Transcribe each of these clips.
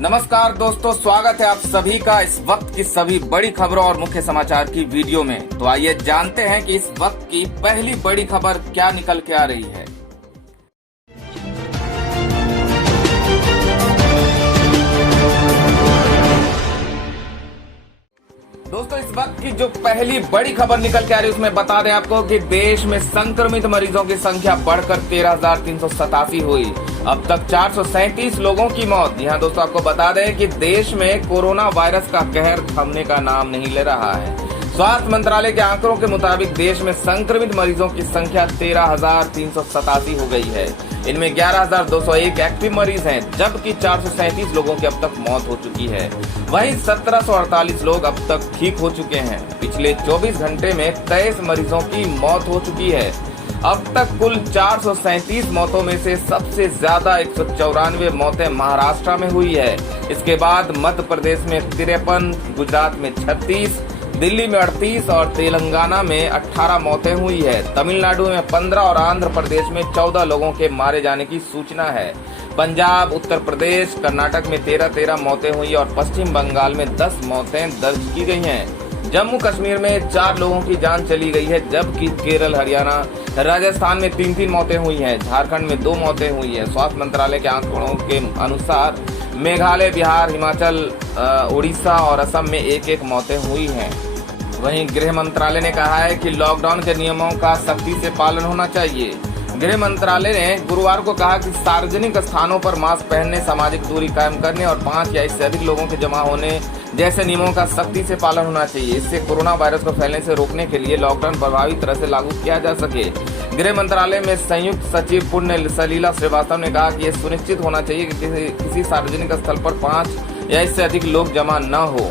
नमस्कार दोस्तों, स्वागत है आप सभी का इस वक्त की सभी बड़ी खबरों और मुख्य समाचार की वीडियो में। तो आइए जानते हैं कि इस वक्त की पहली बड़ी खबर क्या निकल के आ रही है। दोस्तों, इस वक्त की जो पहली बड़ी खबर निकल के आ रही है उसमें बता दें आपको कि देश में संक्रमित मरीजों की संख्या बढ़कर 13,387 हुई। अब तक 437 लोगों की मौत। यहाँ दोस्तों आपको बता दें कि देश में कोरोना वायरस का कहर थमने का नाम नहीं ले रहा है। स्वास्थ्य मंत्रालय के आंकड़ों के मुताबिक देश में संक्रमित मरीजों की संख्या 13,387 हो गई है। इनमें 11,201 एक्टिव मरीज हैं, जबकि 437 लोगों की अब तक मौत हो चुकी है। वहीं 1748 लोग अब तक ठीक हो चुके हैं। पिछले 24 घंटे में 23 मरीजों की मौत हो चुकी है। अब तक कुल 437 मौतों में से सबसे ज्यादा 194 मौतें महाराष्ट्र में हुई है। इसके बाद मध्य प्रदेश में 53, गुजरात में 36, दिल्ली में 38 और तेलंगाना में 18 मौतें हुई है। तमिलनाडु में 15 और आंध्र प्रदेश में 14 लोगों के मारे जाने की सूचना है। पंजाब, उत्तर प्रदेश, कर्नाटक में 13 मौतें हुई और पश्चिम बंगाल में 10 मौतें दर्ज की गई हैं। जम्मू कश्मीर में 4 लोगों की जान चली गई है, जबकि केरल, हरियाणा, राजस्थान में 3 मौतें हुई हैं। झारखंड में 2 मौतें हुई है। स्वास्थ्य मंत्रालय के आंकड़ों के अनुसार मेघालय, बिहार, हिमाचल, उड़ीसा और असम में 1 मौतें हुई हैं। वहीं गृह मंत्रालय ने कहा है कि लॉकडाउन के नियमों का सख्ती से पालन होना चाहिए। गृह मंत्रालय ने गुरुवार को कहा कि सार्वजनिक स्थानों पर मास्क पहनने, सामाजिक दूरी कायम करने और 5 या इससे अधिक लोगों के जमा होने जैसे नियमों का सख्ती से पालन होना चाहिए। इससे कोरोना वायरस को फैलने से रोकने के लिए लॉकडाउन प्रभावी तरह से लागू किया जा सके। गृह मंत्रालय में संयुक्त सचिव पुण्य सलीला श्रीवास्तव ने कहा कि यह सुनिश्चित होना चाहिए कि किसी सार्वजनिक स्थल पर 5 या इससे अधिक लोग जमा न हो।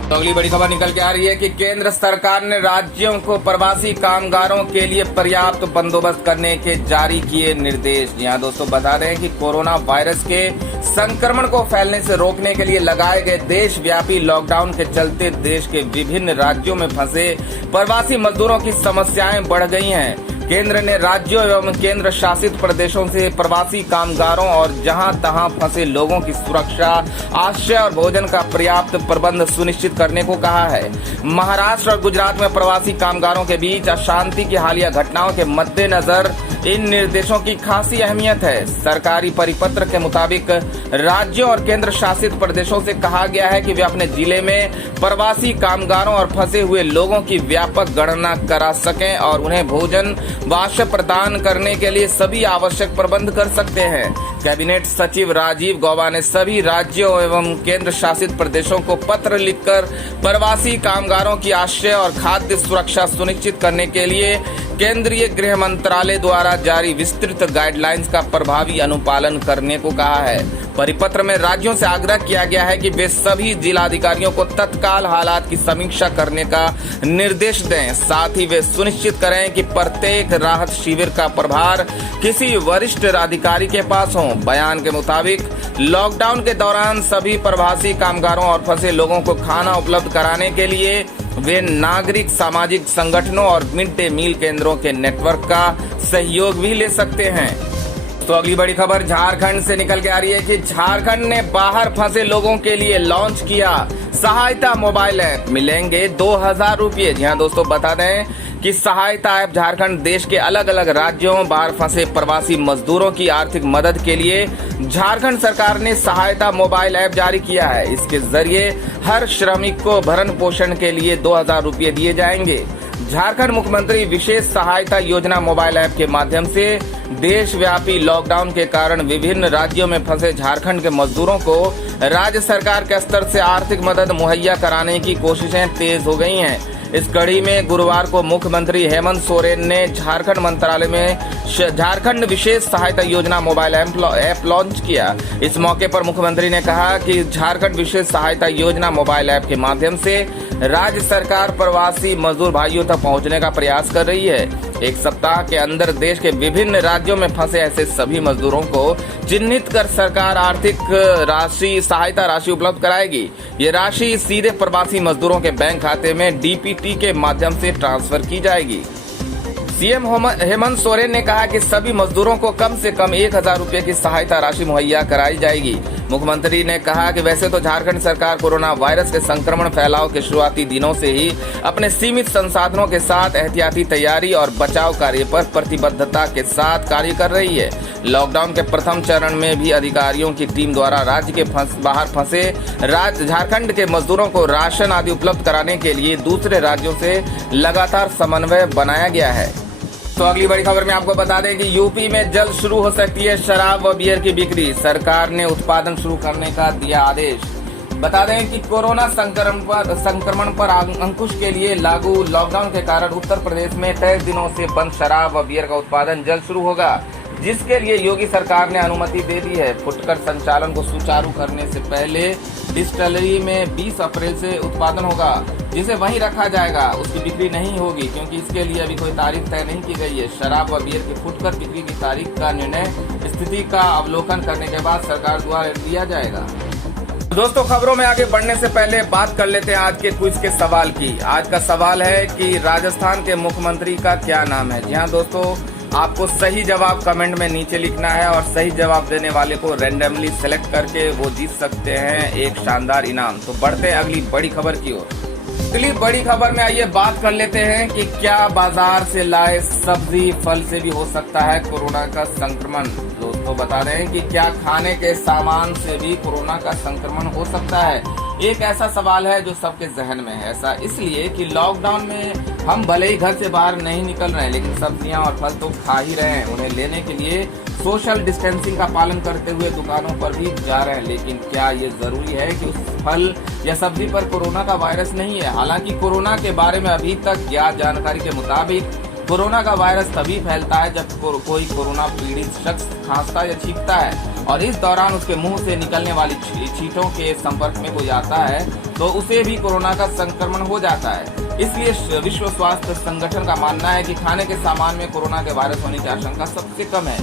तो अगली बड़ी खबर निकल के आ रही है कि केंद्र सरकार ने राज्यों को प्रवासी कामगारों के लिए पर्याप्त बंदोबस्त करने के जारी किए निर्देश। यहाँ दोस्तों बता दें कि कोरोना वायरस के संक्रमण को फैलने से रोकने के लिए लगाए गए देशव्यापी लॉकडाउन के चलते देश के विभिन्न राज्यों में फंसे प्रवासी मजदूरों की समस्याएं बढ़ गई हैं। केंद्र ने राज्यों एवं केंद्र शासित प्रदेशों से प्रवासी कामगारों और जहां तहां फंसे लोगों की सुरक्षा, आश्रय और भोजन का पर्याप्त प्रबंध सुनिश्चित करने को कहा है। महाराष्ट्र और गुजरात में प्रवासी कामगारों के बीच अशांति की हालिया घटनाओं के मद्देनजर इन निर्देशों की खासी अहमियत है। सरकारी परिपत्र के मुताबिक राज्यों और केंद्र शासित प्रदेशों से कहा गया है कि वे अपने जिले में प्रवासी कामगारों और फंसे हुए लोगों की व्यापक गणना करा सकें और उन्हें भोजन आश्रय प्रदान करने के लिए सभी आवश्यक प्रबंध कर सकते हैं। कैबिनेट सचिव राजीव गौबा ने सभी राज्यों एवं केंद्र शासित प्रदेशों को पत्र लिखकर प्रवासी कामगारों की आश्रय और खाद्य सुरक्षा सुनिश्चित करने के लिए केंद्रीय गृह मंत्रालय द्वारा जारी विस्तृत गाइडलाइंस का प्रभावी अनुपालन करने को कहा है। परिपत्र में राज्यों से आग्रह किया गया है कि वे सभी जिलाधिकारियों को तत्काल हालात की समीक्षा करने का निर्देश दें। साथ ही वे सुनिश्चित करें कि प्रत्येक राहत शिविर का प्रभार किसी वरिष्ठ अधिकारी के पास हो। बयान के मुताबिक लॉकडाउन के दौरान सभी प्रवासी कामगारों और फंसे लोगों को खाना उपलब्ध कराने के लिए वे नागरिक सामाजिक संगठनों और मिड डे मील केंद्रों के नेटवर्क का सहयोग भी ले सकते हैं। तो अगली बड़ी खबर झारखंड से निकल के आ रही है कि झारखंड ने बाहर फंसे लोगों के लिए लॉन्च किया सहायता मोबाइल ऐप। मिलेंगे 2,000 रुपये। जी हाँ दोस्तों, बता दें कि सहायता ऐप झारखंड देश के अलग अलग राज्यों बाहर फंसे प्रवासी मजदूरों की आर्थिक मदद के लिए झारखंड सरकार ने सहायता मोबाइल ऐप जारी किया है। इसके जरिए हर श्रमिक को भरण पोषण के लिए 2,000 रुपये दिए जाएंगे। झारखंड मुख्यमंत्री विशेष सहायता योजना मोबाइल ऐप के माध्यम से देशव्यापी लॉकडाउन के कारण विभिन्न राज्यों में फंसे झारखंड के मजदूरों को राज्य सरकार के स्तर से आर्थिक मदद मुहैया कराने की कोशिशें तेज हो गई हैं। इस कड़ी में गुरुवार को मुख्यमंत्री हेमंत सोरेन ने झारखंड मंत्रालय में झारखंड विशेष सहायता योजना मोबाइल ऐप लॉन्च किया। इस मौके पर मुख्यमंत्री ने कहा कि झारखंड विशेष सहायता योजना मोबाइल ऐप के माध्यम से राज्य सरकार प्रवासी मजदूर भाइयों तक पहुंचने का प्रयास कर रही है। एक सप्ताह के अंदर देश के विभिन्न राज्यों में फंसे ऐसे सभी मजदूरों को चिन्हित कर सरकार आर्थिक सहायता राशि उपलब्ध कराएगी। ये राशि सीधे प्रवासी मजदूरों के बैंक खाते में डीपीटी के माध्यम से ट्रांसफर की जाएगी। सीएम हेमंत सोरेन ने कहा कि सभी मजदूरों को कम से कम 1,000 रुपए की सहायता राशि मुहैया कराई जाएगी। मुख्यमंत्री ने कहा कि वैसे तो झारखंड सरकार कोरोना वायरस के संक्रमण फैलाव के शुरुआती दिनों से ही अपने सीमित संसाधनों के साथ एहतियाती तैयारी और बचाव कार्य पर प्रतिबद्धता के साथ कार्य कर रही है। लॉकडाउन के प्रथम चरण में भी अधिकारियों की टीम द्वारा राज्य के बाहर फंसे झारखंड के मजदूरों को राशन आदि उपलब्ध कराने के लिए दूसरे राज्यों से लगातार समन्वय बनाया गया है। तो अगली बड़ी खबर में आपको बता दें कि यूपी में जल्द शुरू हो सकती है शराब व बियर की बिक्री। सरकार ने उत्पादन शुरू करने का दिया आदेश। बता दें कि कोरोना संक्रमण पर अंकुश के लिए लागू लॉकडाउन के कारण उत्तर प्रदेश में 23 दिनों से बंद शराब व बियर का उत्पादन जल्द शुरू होगा, जिसके लिए योगी सरकार ने अनुमति दे दी है। फुटकर संचालन को सुचारू करने से पहले डिस्टिलरी में 20 अप्रैल से उत्पादन होगा, जिसे वहीं रखा जाएगा। उसकी बिक्री नहीं होगी क्योंकि इसके लिए अभी कोई तारीख तय नहीं की गई है। शराब व बियर की फुटकर बिक्री की तारीख का निर्णय स्थिति का अवलोकन करने के बाद सरकार द्वारा लिया जाएगा। दोस्तों, खबरों में आगे बढ़ने से पहले बात कर लेते हैं आज के क्विज के सवाल की। आज का सवाल है कि राजस्थान के मुख्यमंत्री का क्या नाम है। जी हाँ दोस्तों, आपको सही जवाब कमेंट में नीचे लिखना है और सही जवाब देने वाले को रैंडमली सेलेक्ट करके वो जीत सकते हैं एक शानदार इनाम। तो बढ़ते हैं अगली बड़ी खबर की ओर। अगली बड़ी खबर में आइए बात कर लेते हैं कि क्या बाजार से लाए सब्जी फल से भी हो सकता है कोरोना का संक्रमण। दोस्तों, बता दें कि क्या खाने के सामान से भी कोरोना का संक्रमण हो सकता है। एक ऐसा सवाल है जो सबके जहन में है। ऐसा इसलिए कि लॉकडाउन में हम भले ही घर से बाहर नहीं निकल रहे हैं, लेकिन सब्जियां और फल तो खा ही रहे हैं। उन्हें लेने के लिए सोशल डिस्टेंसिंग का पालन करते हुए दुकानों पर भी जा रहे हैं। लेकिन क्या ये जरूरी है कि उस फल या सब्जी पर कोरोना का वायरस नहीं है। हालांकि कोरोना के बारे में अभी तक ज्ञात जानकारी के मुताबिक कोरोना का वायरस तभी फैलता है जब कोई कोरोना पीड़ित शख्स खांसता या छींकता है और इस दौरान उसके मुंह से निकलने वाली छींटों के संपर्क में कोई आता है तो उसे भी कोरोना का संक्रमण हो जाता है। इसलिए विश्व स्वास्थ्य संगठन का मानना है कि खाने के सामान में कोरोना के वायरस होने की आशंका सबसे कम है।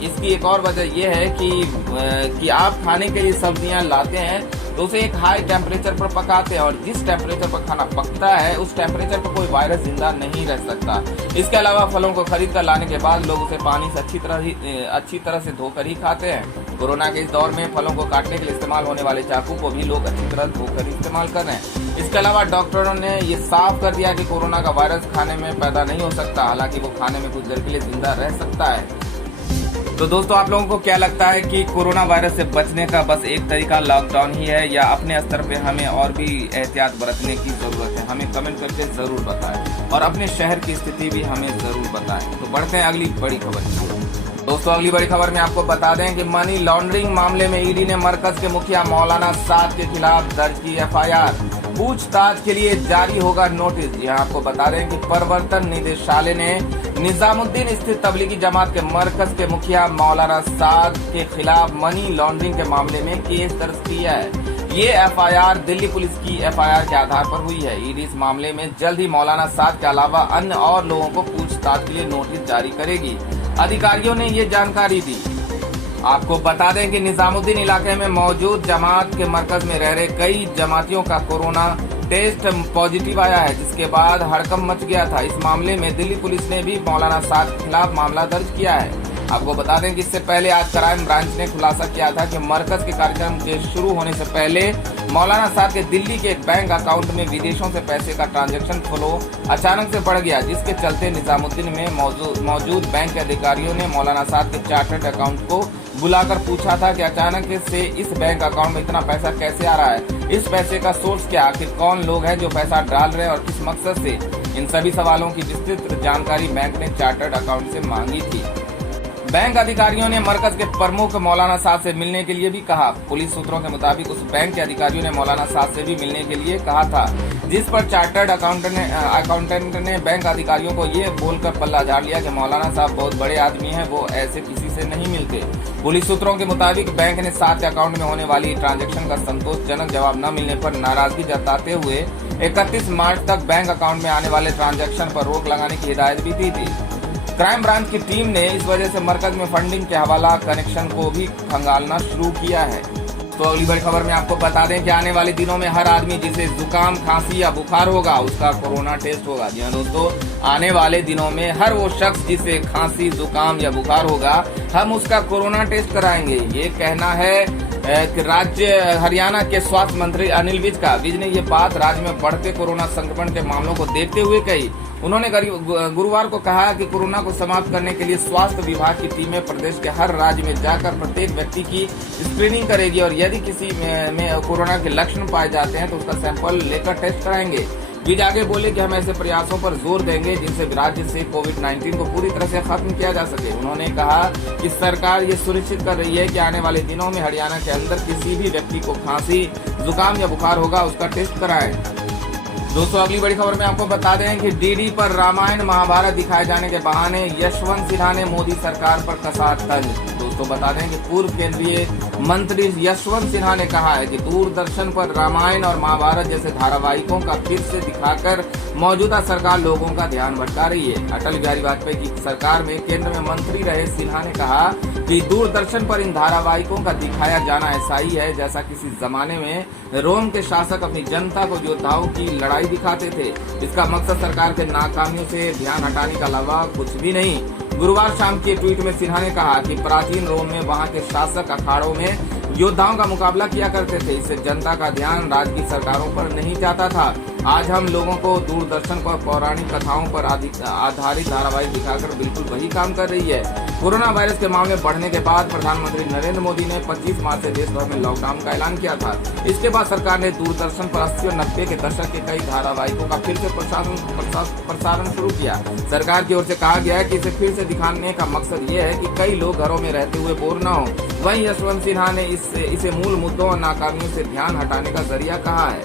इसकी एक और वजह यह है कि आप खाने के लिए सब्जियां लाते हैं तो उसे एक हाई टेम्परेचर पर पकाते हैं और जिस टेम्परेचर पर खाना पकता है उस टेम्परेचर पर कोई वायरस जिंदा नहीं रह सकता। इसके अलावा फलों को खरीद कर लाने के बाद लोग उसे पानी से अच्छी तरह से धोकर ही खाते हैं। कोरोना के इस दौर में फलों को काटने के लिए इस्तेमाल होने वाले चाकू को भी लोग अच्छी तरह धोकर इस्तेमाल कर रहे हैं। इसके अलावा डॉक्टरों ने ये साफ कर दिया कि कोरोना का वायरस खाने में पैदा नहीं हो सकता, हालांकि वो खाने में कुछ देर के लिए जिंदा रह सकता है। तो दोस्तों, आप लोगों को क्या लगता है कि कोरोना वायरस से बचने का बस एक तरीका लॉकडाउन ही है या अपने स्तर पे हमें और भी एहतियात बरतने की जरूरत है? हमें कमेंट करके जरूर बताएं और अपने शहर की स्थिति भी हमें जरूर बताएं। तो बढ़ते हैं अगली बड़ी खबर की। दोस्तों, अगली बड़ी खबर में आपको बता दें कि मनी लॉन्ड्रिंग मामले में ईडी ने मरकज के मुखिया मौलाना साद के खिलाफ दर्ज की एफआईआर। पूछताछ के लिए जारी होगा नोटिस। यहाँ आपको बता दें कि प्रवर्तन निदेशालय ने निजामुद्दीन स्थित तबलीगी जमात के मरकज के मुखिया मौलाना साद के खिलाफ मनी लॉन्ड्रिंग के मामले में केस दर्ज किया है। ये एफआईआर दिल्ली पुलिस की एफआईआर के आधार पर हुई है। ईडी इस मामले में जल्द ही मौलाना साद के अलावा अन्य और लोगों को पूछताछ के लिए नोटिस जारी करेगी। अधिकारियों ने ये जानकारी दी। आपको बता दें कि निजामुद्दीन इलाके में मौजूद जमात के मरकज में रह रहे कई जमातियों का कोरोना टेस्ट पॉजिटिव आया है, जिसके बाद हड़कंप मच गया था। इस मामले में दिल्ली पुलिस ने भी मौलाना साद के खिलाफ मामला दर्ज किया है। आपको बता दें कि इससे पहले आज क्राइम ब्रांच ने खुलासा किया था कि मरकज के कार्यक्रम के शुरू होने से पहले मौलाना साद के दिल्ली के एक बैंक अकाउंट में विदेशों से पैसे का ट्रांजैक्शन फ्लो अचानक से बढ़ गया, जिसके चलते निजामुद्दीन में मौजूद बैंक के अधिकारियों ने मौलाना साद के चार्टर्ड अकाउंट को बुलाकर पूछा था कि अचानक से इस बैंक अकाउंट में इतना पैसा कैसे आ रहा है, इस पैसे का सोर्स क्या, आखिर कौन लोग हैं जो पैसा डाल रहे हैं और किस मकसद से। इन सभी सवालों की विस्तृत जानकारी बैंक ने चार्टर्ड अकाउंट से मांगी थी। बैंक अधिकारियों ने मरकज के प्रमुख मौलाना साद से मिलने के लिए भी कहा। पुलिस सूत्रों के मुताबिक उस बैंक के अधिकारियों ने मौलाना साद से भी मिलने के लिए कहा था, जिस पर चार्टर्ड अकाउंटेंट ने बैंक अधिकारियों को ये बोलकर पल्ला झाड़ लिया कि मौलाना साहब बहुत बड़े आदमी हैं, वो ऐसे किसी से नहीं मिलते। पुलिस सूत्रों के मुताबिक बैंक ने साद के अकाउंट में होने वाली ट्रांजैक्शन का संतोषजनक जवाब न मिलने पर नाराजगी जताते हुए 31 मार्च तक बैंक अकाउंट में आने वाले ट्रांजैक्शन पर रोक लगाने की हिदायत भी दी थी। क्राइम ब्रांच की टीम ने इस वजह से मरकज में फंडिंग के हवाला कनेक्शन को भी खंगालना शुरू किया है। तो अगली बड़ी खबर में आपको बता दें कि आने वाले दिनों में हर आदमी जिसे जुकाम, खांसी या बुखार होगा उसका कोरोना टेस्ट होगा। जी हाँ दोस्तों, आने वाले दिनों में हर वो शख्स जिसे खांसी, जुकाम या बुखार होगा हम उसका कोरोना टेस्ट कराएंगे। ये कहना है राज्य हरियाणा के स्वास्थ्य मंत्री अनिल विज ने ये बात राज्य में बढ़ते कोरोना संक्रमण के मामलों को देखते हुए कही। उन्होंने गुरुवार को कहा कि कोरोना को समाप्त करने के लिए स्वास्थ्य विभाग की टीमें प्रदेश के हर राज्य में जाकर प्रत्येक व्यक्ति की स्क्रीनिंग करेगी और यदि किसी में कोरोना के लक्षण पाए जाते हैं तो उसका सैंपल लेकर टेस्ट कराएंगे। विज आगे बोले कि हम ऐसे प्रयासों पर जोर देंगे जिनसे राज्य से कोविड-19 को पूरी तरह से खत्म किया जा सके। उन्होंने कहा कि सरकार ये सुनिश्चित कर रही है कि आने वाले दिनों में हरियाणा के अंदर किसी भी व्यक्ति को खांसी, जुकाम या बुखार होगा उसका टेस्ट कराएं। दोस्तों अगली बड़ी खबर में आपको बता दें कि डीडी पर रामायण महाभारत दिखाए जाने के बहाने यशवंत सिन्हा ने मोदी सरकार पर कसा तंज। दोस्तों बता दें कि पूर्व केंद्रीय मंत्री यशवंत सिन्हा ने कहा है कि दूरदर्शन पर रामायण और महाभारत जैसे धारावाहिकों का फिर से दिखाकर मौजूदा सरकार लोगों का ध्यान भटका रही है। अटल बिहारी वाजपेयी की सरकार में केंद्र में मंत्री रहे सिन्हा ने कहा कि दूरदर्शन पर इन धारावाहिकों का दिखाया जाना ऐसा ही है जैसा किसी जमाने में रोम के शासक अपनी जनता को योद्धाओं की लड़ाई दिखाते थे। इसका मकसद सरकार के नाकामियों से ध्यान हटाने के अलावा कुछ भी नहीं। गुरुवार शाम के ट्वीट में सिन्हा ने कहा कि प्राचीन रोम में वहां के शासक अखाड़ों में योद्धाओं का मुकाबला किया करते थे। इससे जनता का ध्यान राज्य की सरकारों पर नहीं जाता था। आज हम लोगों को दूरदर्शन पर पौराणिक कथाओं पर आधारित धारावाहिक दिखाकर बिल्कुल वही काम कर रही है। कोरोना वायरस के मामले बढ़ने के बाद प्रधानमंत्री नरेंद्र मोदी ने 25 मार्च से देश भर में लॉकडाउन का ऐलान किया था। इसके बाद सरकार ने दूरदर्शन पर 80 और 90 के दशक के कई धारावाहिकों का फिर से प्रसारण शुरू किया। सरकार की ओर से कहा गया है कि इसे फिर से दिखाने का मकसद ये है कि कई लोग घरों में रहते हुए बोर न हो। वहीं यशवंत सिन्हा ने इसे मूल मुद्दों और नाकामियों से ध्यान हटाने का जरिया कहा है।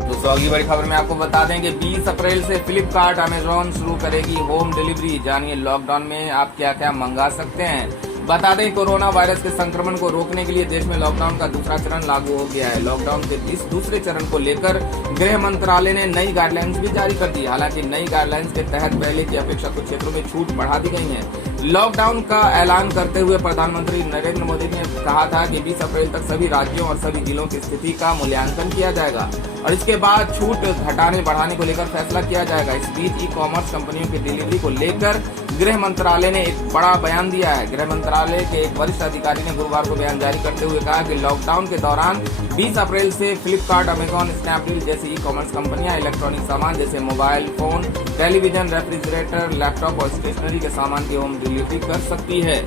दोस्तों अगली बड़ी खबर में आपको बता दें कि 20 अप्रैल से फ्लिपकार्ट अमेजॉन शुरू करेगी होम डिलीवरी। जानिए लॉकडाउन में आप क्या क्या मंगा सकते हैं। बता दें कोरोना वायरस के संक्रमण को रोकने के लिए देश में लॉकडाउन का दूसरा चरण लागू हो गया है। लॉकडाउन के इस दूसरे चरण को लेकर गृह मंत्रालय ने नई गाइडलाइंस भी जारी कर दी। हालांकि नई गाइडलाइंस के तहत पहले की अपेक्षा कुछ क्षेत्रों में छूट बढ़ा दी गई है। लॉकडाउन का ऐलान करते हुए प्रधानमंत्री नरेंद्र मोदी ने कहा था कि 20 अप्रैल तक सभी राज्यों और सभी जिलों की स्थिति का मूल्यांकन किया जाएगा और इसके बाद छूट घटाने बढ़ाने को लेकर फैसला किया जाएगा। इस बीच ई कॉमर्स कंपनियों की डिलीवरी को लेकर गृह मंत्रालय ने एक बड़ा बयान दिया है। गृह मंत्रालय के एक वरिष्ठ अधिकारी ने गुरुवार को बयान जारी करते हुए कहा कि लॉकडाउन के दौरान 20 अप्रैल से फ्लिपकार्ट, अमेजॉन, स्नैपडील जैसी ई कॉमर्स कंपनियां इलेक्ट्रॉनिक सामान जैसे mobile phone, television, refrigerator, laptop और स्टेशनरी के सामान की होम डिलीवरी कर सकती है।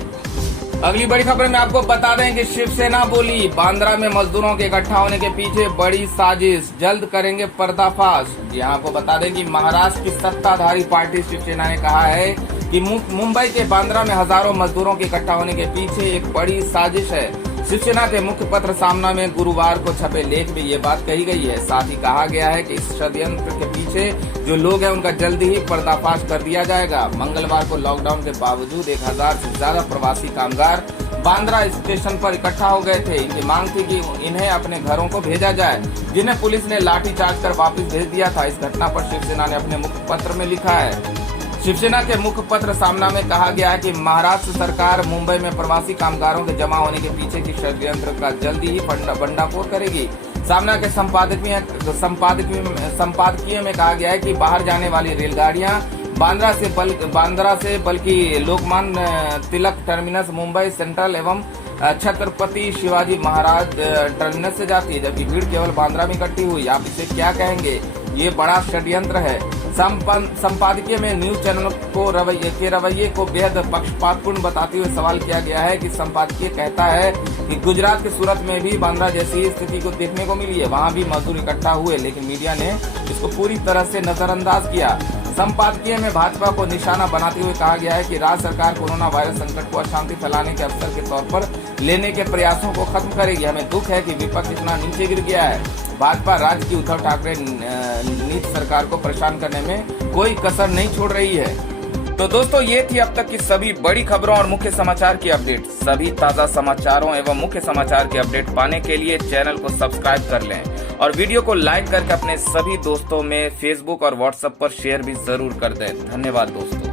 अगली बड़ी खबर में आपको बता दें कि शिवसेना बोली बांद्रा में मजदूरों के इकट्ठा होने के पीछे बड़ी साजिश, जल्द करेंगे पर्दाफाश। यहाँ आपको बता दें कि महाराष्ट्र की सत्ताधारी पार्टी शिवसेना ने कहा है कि मुंबई के बांद्रा में हजारों मजदूरों के इकट्ठा होने के पीछे एक बड़ी साजिश है। शिवसेना के मुख्य पत्र सामना में गुरुवार को छपे लेख में ये बात कही गई है। साथ ही कहा गया है कि इस षड्यंत्र के पीछे जो लोग हैं उनका जल्दी ही पर्दाफाश कर दिया जाएगा। मंगलवार को लॉकडाउन के बावजूद 1000 से ज्यादा प्रवासी कामगार बांद्रा स्टेशन पर इकट्ठा हो गए थे। इनकी मांग थी कि इन्हें अपने घरों को भेजा जाए, जिन्हें पुलिस ने लाठीचार्ज कर वापस भेज दिया था। इस घटना पर शिवसेना ने अपने मुख्य पत्र में लिखा है। शिवसेना के मुख्य पत्र सामना में कहा गया है कि महाराष्ट्र सरकार मुंबई में प्रवासी कामगारों के जमा होने के पीछे की षड्यंत्र का जल्दी ही भंडाफोड़ करेगी। सामना के संपादकीय में कहा गया है कि बाहर जाने वाली रेलगाड़ियां बांद्रा से बल्कि लोकमान्य तिलक टर्मिनस, मुंबई सेंट्रल एवं छत्रपति शिवाजी महाराज टर्मिनस से जाती है, जबकि भीड़ केवल बांद्रा में इकट्ठी हुई। आप इसे क्या कहेंगे? ये बड़ा षड्यंत्र है। संपादकीय में न्यूज चैनल को रवैये को बेहद पक्षपातपूर्ण बताते हुए सवाल किया गया है कि संपादकीय कहता है कि गुजरात के सूरत में भी बांद्रा जैसी स्थिति को देखने को मिली है। वहां भी मजदूर इकट्ठा हुए, लेकिन मीडिया ने इसको पूरी तरह से नजरअंदाज किया। संपादकीय में भाजपा को निशाना बनाते हुए कहा गया है कि राज्य सरकार कोरोना वायरस संकट को अशांति फैलाने के अवसर के तौर पर लेने के प्रयासों को खत्म करेगी। हमें दुख है कि विपक्ष इतना नीचे गिर गया है। भाजपा राज्य की उद्धव ठाकरे नीति सरकार को परेशान करने में कोई कसर नहीं छोड़ रही है। तो दोस्तों ये थी अब तक की सभी बड़ी खबरों और मुख्य समाचार की अपडेट। सभी ताजा समाचारों एवं मुख्य समाचार की अपडेट पाने के लिए चैनल को सब्सक्राइब कर लें और वीडियो को लाइक करके अपने सभी दोस्तों में फेसबुक और व्हाट्सएप पर शेयर भी जरूर कर दें। धन्यवाद दोस्तों।